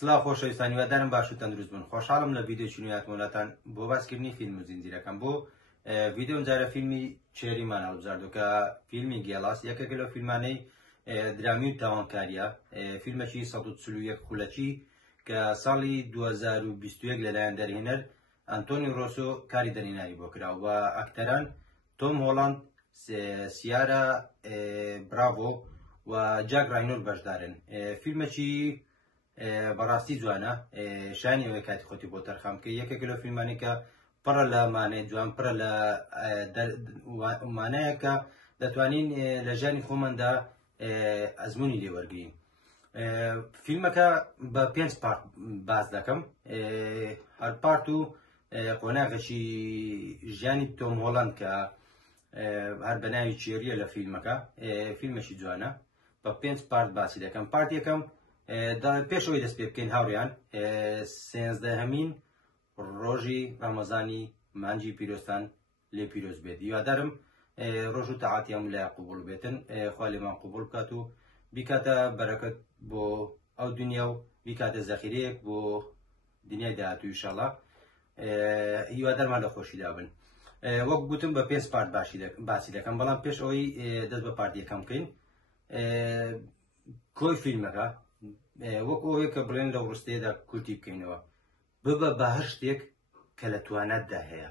سلااو خۆشەویستانی وەدارم باش و تەندروست بن. خۆشحاڵم لە ڤیدیۆی نوێیاتمەوەتان بۆ باسکردنی فیلم و زنجیرەکەم بۆ ڤیدیۆ جارە فیلمی چێریمان هەڵبژاردووە کە فیلمی گێڵاس یەکێک لەو فیلمانەی درامی و تاوانکاریە. فیلمێکی 141 خولەکی کە ساڵی 2021 لەلایەن دەرهێنەر ئەنتۆنی ڕۆسۆ کاری دەرهێنانی بۆ کرا و ئەکتەران تۆم هۆڵاند، سیارە براڤۆ و جاک ڕاینۆر بەشدارن. فیلمێکی بەڕاستی جوانە، شانی ئەوەی کاتی خۆتی بۆ تەرخام کە یەکێک لەو فیلمانی کە پڕە لە مانای جوان، پڕە لە مانایە کە دەتوانین لە ژیانی خۆماندا ئەزموونی لێوەرگین. فیلمەکە بە 5 پارت باس دەکەم. هەر پارت و قۆناغێکی ژیانی تۆم هۆڵاند کە هەر بەناوی چێریە لە فیلمەکە. فیلمێکی جوانە، بە 5 پارت باسی دەکەم. پارت یەکەم پێشەوەی دەست پێ بکەین هاوڕێیان، 13هەمین ڕۆژی ڕەمەزانی مانجی پیرۆستان لێ پیرۆز بێت. هیوادارم ڕۆژ و تەعاتی هەموو لای قوبوڵ بێتن، خوا لێمان قوبوڵ بکات و بیکاتە بەرەکەت بۆ ئەو دنیا و بیکاتە زەخیرەیەک بۆ دنیای داهاتوو ئینشاڵڵا. هیوادارمان لە خۆشیدا بن. وەک گوتم بە 5 پارت باسی دەکەم، بەڵام پێش ئەوەی دەست بە پارت یەکەم بکەین. کۆی فیلمەکە وەک ئەوەیە کە بڵێن لەو ڕستەیەدا کورتی بکەینەوە، ببە بە هەر شتێک کە لە توانەتدا هەیە.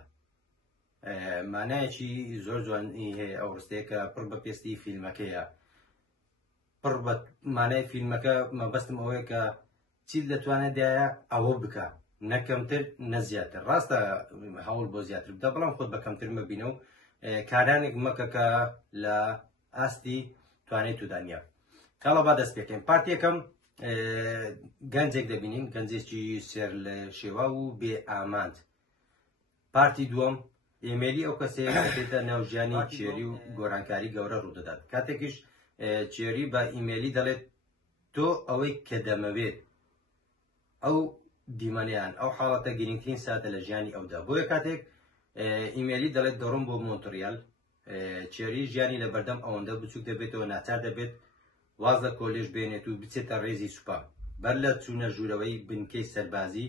مانایەکی زۆر جوانی هەیە ئەو ڕستەیە کە پڕ بە پێستی فیلمەکەیە، پڕ بە مانای فیلمەکە. مەبەستم ئەوەیە کە چیت لە توانەتدایە ئەوە بکە، نە کەمتر نە زیاتر. ڕاستە هەوڵ بۆ زیاتر بدە، بەڵام خۆت بە کەمتر مەبینە و کارانێک مەکە کە لە ئاستی توانای تودانیا. کاڵە با دەست پێکەین. پارت یەکەم گەنجێک دەبینین، گەنجێکی سێر لە شێوا و بێ ئامانج. پارتی دووەم ئێمێلی ئەو کەسەیە کە دێتە ناو ژیانی چێری و گۆرانکاری گەورە ڕوودەدات. کاتێکیش چێری بە ئیمێلی دەڵێت تۆ ئەوەی کە دەمەوێت، ئەو دیمەنیان ئەو حاڵەتە گرنگترین ساتە لە ژیانی ئەودا. بۆیە کاتێک ئیمێلی دەڵێت دەڕۆم بۆ مۆنتریال، چێری ژیانی لە بەردەم ئەوەندە بچووک دەبێتەوە، ناچار دەبێت واز لە کۆلێژ بێنێت و بچێتە ڕێزی سوپا. بەر لە چوونە ژوورەوەی بنکەی سەربازی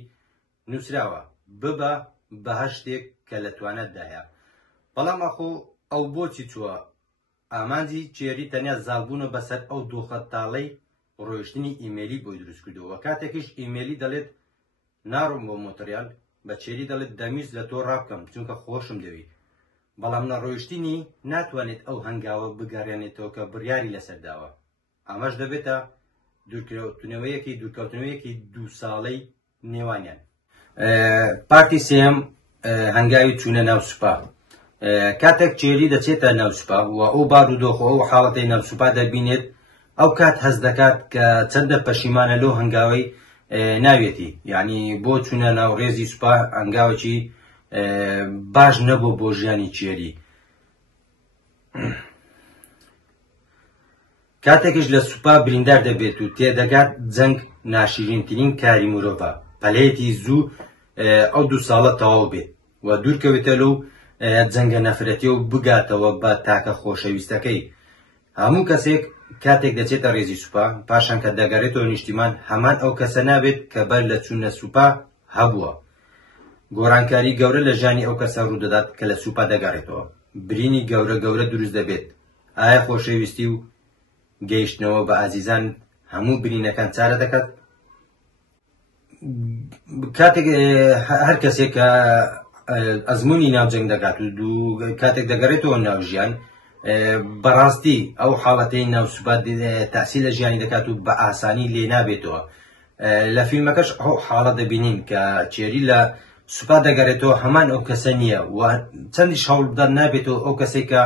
نووسراوە ببە بە هەر شتێک کە لە توانەتدایە. بەڵام ئەخۆ ئەو بۆچی چووە؟ ئامانجی چێری تەنیا زاڵبوونە بەسەر ئەو دۆخەتاڵەی ڕۆیشتنی ئیمێلی بۆی دروست کردەوە. کاتێکیش ئیمێلی دەڵێت ناڕۆم بۆ مۆنتریال، بە چێری دەڵێت دەمیست لە تۆ ڕابکەم چونکە خۆشم دەوی. بەڵام نەڕۆیشتنی ناتوانێت ئەو هەنگاوە بگەڕێنێتەوە کە بڕیاری لەسەرداوە. ئەمەش دەبێتە دوورکەوتنەوەیەکی 2 ساڵەی نێوانیان. پارتی سێم هەنگاوی چوونە ناو سوپا. کاتێک چێری دەچێتە ناو سوپا و ئەو بارودۆخەوە و حاڵەتەی ناو سوپا دەبینێت، ئەو کات هەز دەکات کە چەندە پەشیمانە لەو هەنگاوەی ناوێتی، یعنی بۆ چوونە ناو ڕێزی سوپا هەنگاوێکی باش نەبوو بۆ ژیانی چێری. کاتێکیش لە سوپا بریندار دەبێت و تێدەگات جەنگ ناشرینترین کاری مرۆڤە، پەلەیەتی زوو ئەو 2 ساڵە تەواو بێت و دوورکەوێتە لەو جەنگە نەفرەتی و بگاتەوە بە تاکە خۆشەویستەکەی. هەموو کەسێک کاتێک دەچێتە ڕێزی سوپا، پاشان کە دەگەڕێتەوە نیشتیمان، هەمان ئەو کەسە نابێت کە بەر لە چوونە سوپا هەبووە. گۆڕانکاری گەورە لە ژیانی ئەو کەسە ڕوودەدات کە لە سوپا دەگەڕێتەوە. برینی گەورە دروست دەبێت. ئایا خۆشەویستی و گەیشتنەوە بە ئازیزان هەموو برینەکان چارە دەکات؟ کاتێک هەر کەسێک کە ئەزمموی ناوجەنگ دەکات و کاتێک دەگەڕێتەوە ناو ژیان، بەڕاستی ئەو حاڵەتەی ناوسوپا تاسی لە ژیانی دەکات و بە ئاسانی لێ نابێتەوە. لە فیلمەکەش ئەو حاڵە دەبینین کە چێری لە سوپا دەگەڕێتەوە، هەمان ئەو کەسە نییە و چەندیش هەوڵ بدات نابێتەوە ئەو کەسێک کە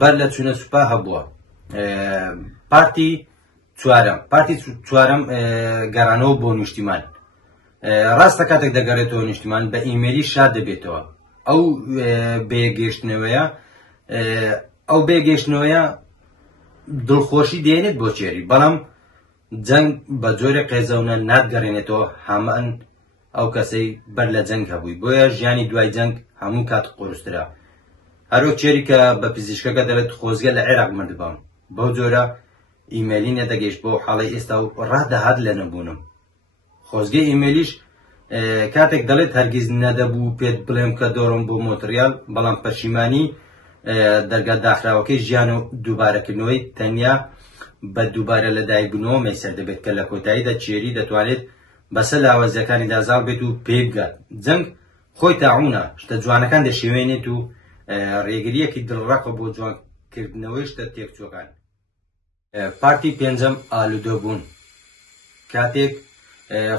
بەر لە چوونە سوپا هەبووە. پارتی چوارەم گەڕانەوە بۆ نیشتیمان. ڕاستە کاتێک دەگەڕێتەوە نیشتیمان بە ئیمێلی شاد دەبێتەوە. ئەو بێگەیشتنەوەیە دڵخۆشی دێنێت بۆ چێری، بەڵام جەنگ بە جۆرە قێزەونە ناتگەڕێنێتەوە هەمان ئەو کەسەی بەر لە جەنگ هەبووی. بۆیە ژیانی دوای جەنگ هەموو کات قورسترا. هەرۆک چێری کە بە پزیشکەکە دەڵێت خۆزگە لە عێراق مردبام، بەو جۆرە ئیمێلی نەدەگەیشت بۆ حاڵی ئێستا و ڕادەهات لە نەبوونم. خۆزگەی ئیمێلیش کاتێک دەڵێت هەرگیز نەدەبوو پێت بڵێم کە دۆڕم بۆ مۆنتریال، بەڵام پەشیمانی دەرگا داخراوەکەی ژیان و دووبارەکردنەوەی تەنیا بە دووبارە لەدایک بوونەوە مەیسەر دەبێت کە لە کۆتاییدا چێری دەتوانێت بەسەر لاوازیەکانی دازاڵ بێت و پێی بگات. جەنگ خۆی تاعونە، شتە جوانەکان دەشێوێنێت و ڕێگریەکی دڵڕەقە بۆ جوانکردنەوەی شتە تێکچووەکان. پارتی پێنجەم ئالوودەبوون. کاتێک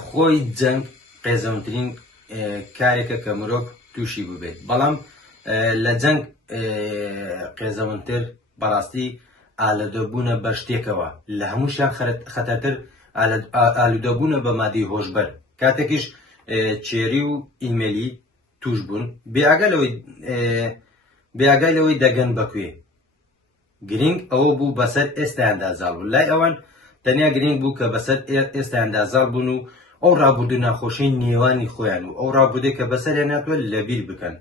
خۆی جەنگ قێزەونترین کارێکە کە مرۆڤ تووشی ببێت، بەڵام لە جەنگ قێزەونتر بەڕاستی ئالوودەبوونە بە شتێکەوە، لە هەمووشیان خەتەرتر ئالوودەبوونە بە مادەی هۆشبەر. کاتێکیش چێری و ئیمێلی توش بوون، بێئاگای لەوەی دەگەن بەکوێ. گرنگ ئەوە بوو بەسەر ئێستایان دازاڵ بوون. لای ئەوان تەنیا گرنگ بوو کە بەسەر ئێستایان دازاڵ بوون و ئەو ڕابردوو ناخۆشەی نێوانی خۆیان و ئەو ڕابردەی کە بەسەریان هاتووە لەبیر بکەن.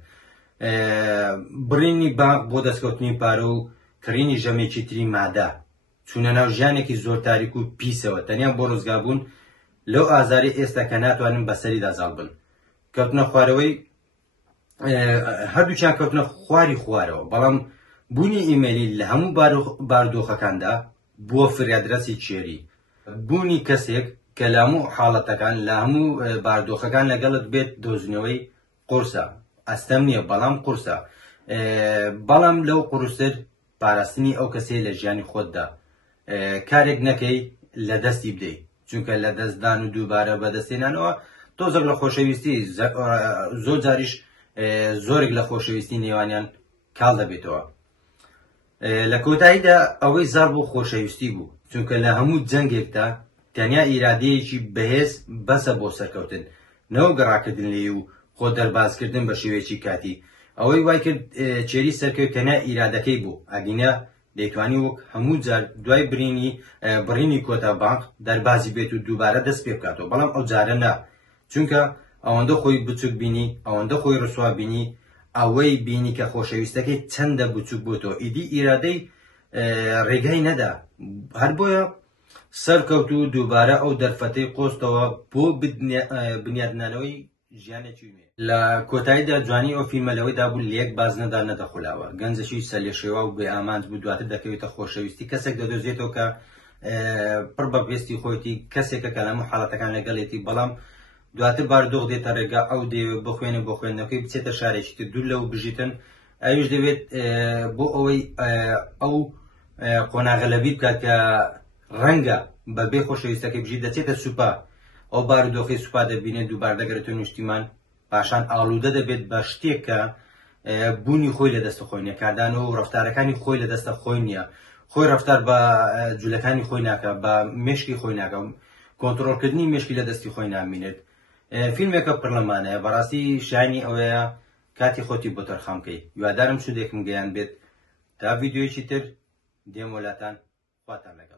بڕینی بانک بۆ دەستکەوتنی پارە و کڕینی ژەمێکی تری مادە، چوونە ناو ژیانێکی زۆر تاریک و پیسەوە، تەنیا بۆ ڕزگاربوون لەو ئازاری ئێستا کە ناتوانن بەسەری دازاڵ بن. کەوتنە خوارەوەی هەردووچیان کەوتنە خواری خوارەوە، بەڵام بوونی ئیمێلی لە هەموو بارودۆخەکاندا بووە فریادرەسی چێری. بوونی کەسێک کە لە هەموو حاڵەتەکان لە هەموو بارودۆخەکان لەگەڵت بێت دۆزنەوەی قورسە، ئەستەم نییە بەڵام قورسە. بەڵام لەو قورستر پاراستنی ئەو کەسێ لە ژیانی خۆتدا کارێک نەکەی لە دەستی بدەیت، چونکە لە دەستدان و دووبارە بەدەستێنانەوە تۆزێک لە خۆشەویستی زۆر جاریش زۆرێک لە خۆشەویستی نێوانیان کاڵ دەبێتەوە. لە کۆتاییدا ئەوەی زار بۆ خۆشەویستی بوو، چونکە لە هەموو جەنگێکدا تەنیا ئیرادەیەکی بەهێز بەسە بۆ سەرکەوتن، نەوە گەڕاکردن لێ و خۆ دەربازکردن بە شێوەیەکی کاتی. ئەوەی وای کرد چێری سەرکەوت تەنیا ئیرادەکەی بوو، ئەگەنە دەیتوانی وەک هەموو جار دوای بڕینی کۆتا بانک دەربازی بێت و دووبارە دەست پێ بکاتەوە، بەڵام ئەو جارە نا، چونکە ئەوەندە خۆی بچوک بینی، ئەوەندە خۆی ڕسوا بینی، ئەوەی بینی کە خۆشەویستەکەی چەندە بچوک بووتەوە، ئیدی ئیرادەی ڕێگای نەدا، هەر بۆیە سەرکەوت و دووبارە ئەو دەرفەتەی قۆستەوە بۆ بنیادنانەوەی ژیانێکی نوێ. لە کۆتاییدا جوانی ئەو فیلمە لەوەیدا بوو لە یەک باز نەدا نەدەخولاوە، گەنجەشی سەرلێشێوە و بێ ئامانج بوو، دواتر دەکەوێتە خۆشەویستی، کەسێک دەدۆزێتەوە کە پڕ بە پێستی خۆیەتی، کەسێکە کە لە هەموو حاڵەتەکان لەگەڵێتی، بەڵام دواتر بارودۆخ دێتە ڕێگا، ئەو دەوێت بخوێنێ بۆ خوێندنەوەی بچێتە شارێکی تر دوور لەو بژیتن، ئەویش دەوێت بۆ ئەوەی ئەو قۆناغە لەبیر بکات کە ڕەنگە بەبێ خۆشەویستەکەی بژیت دەچێتە سوپا، ئەو بارودۆخی سوپا دەبینێت دووبار دەگەرێتە نیشتیمان، پاشان ئاڵوودە دەبێت بە شتێک کە بوونی خۆی لە دەستە خۆی نییە، کاردانەوە و ڕەفتارەکانی خۆی لە دەستە خۆی نییە، خۆی ڕەفتار بە جولەکانی خۆی ناکە، بە مێشکی خۆی ناکە، کۆنتڕۆڵکردنی مێشکی لە دەستی خۆی نامینێت. فیلمێکە پڕلەمانەیە، بەڕاستی شایانی ئەوەیە کاتی خۆتی بۆ تەرخەمکەی. هیوادارم شودێکم گەیان بێت تا ڤیدیۆیەکی تر دێم وەلاتان، خواتان لەگەڵ.